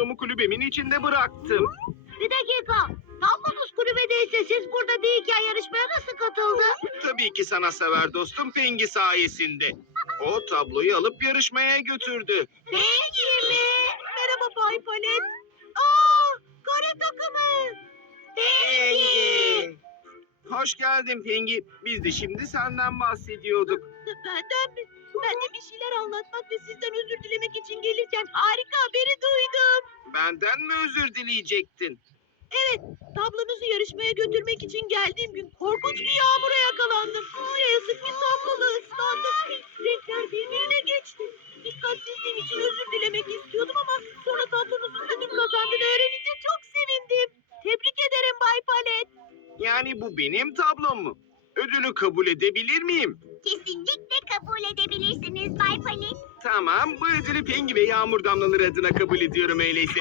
tablomu kulübemin içinde bıraktım. Bir dakika. Tablonuz kulübedeyse siz burada değilken yarışmaya nasıl katıldı? Tabii ki sanatsever dostum Pengi sayesinde. O tabloyu alıp yarışmaya götürdü. Pengi mi? Merhaba Bay Palet. Aa, kare takımı. Pengi. Hoş geldin Pengi. Biz de şimdi senden bahsediyorduk. Benden mi? Ben de bir şeyler anlatmak ve sizden özür dilemek için gelirken harika haberi duydum. Benden mi özür dileyecektin? Evet, tablonuzu yarışmaya götürmek için geldiğim gün korkunç bir yağmura yakalandım. Ne yazık ki tabloda ıslandım. Renkler birbirine geçti. Dikkatsizliğim için özür dilemek istiyordum ama sonra tablonuzun ödül kazandığını öğrenince çok sevindim. Tebrik ederim Bay Palet. Yani bu benim tablom mu? Ödülü kabul edebilir miyim? Kesinlikle kabul edebilirsiniz Bay Palet. Tamam, bu ödülü Pengi ve Yağmur damlaları adına kabul ediyorum öyleyse.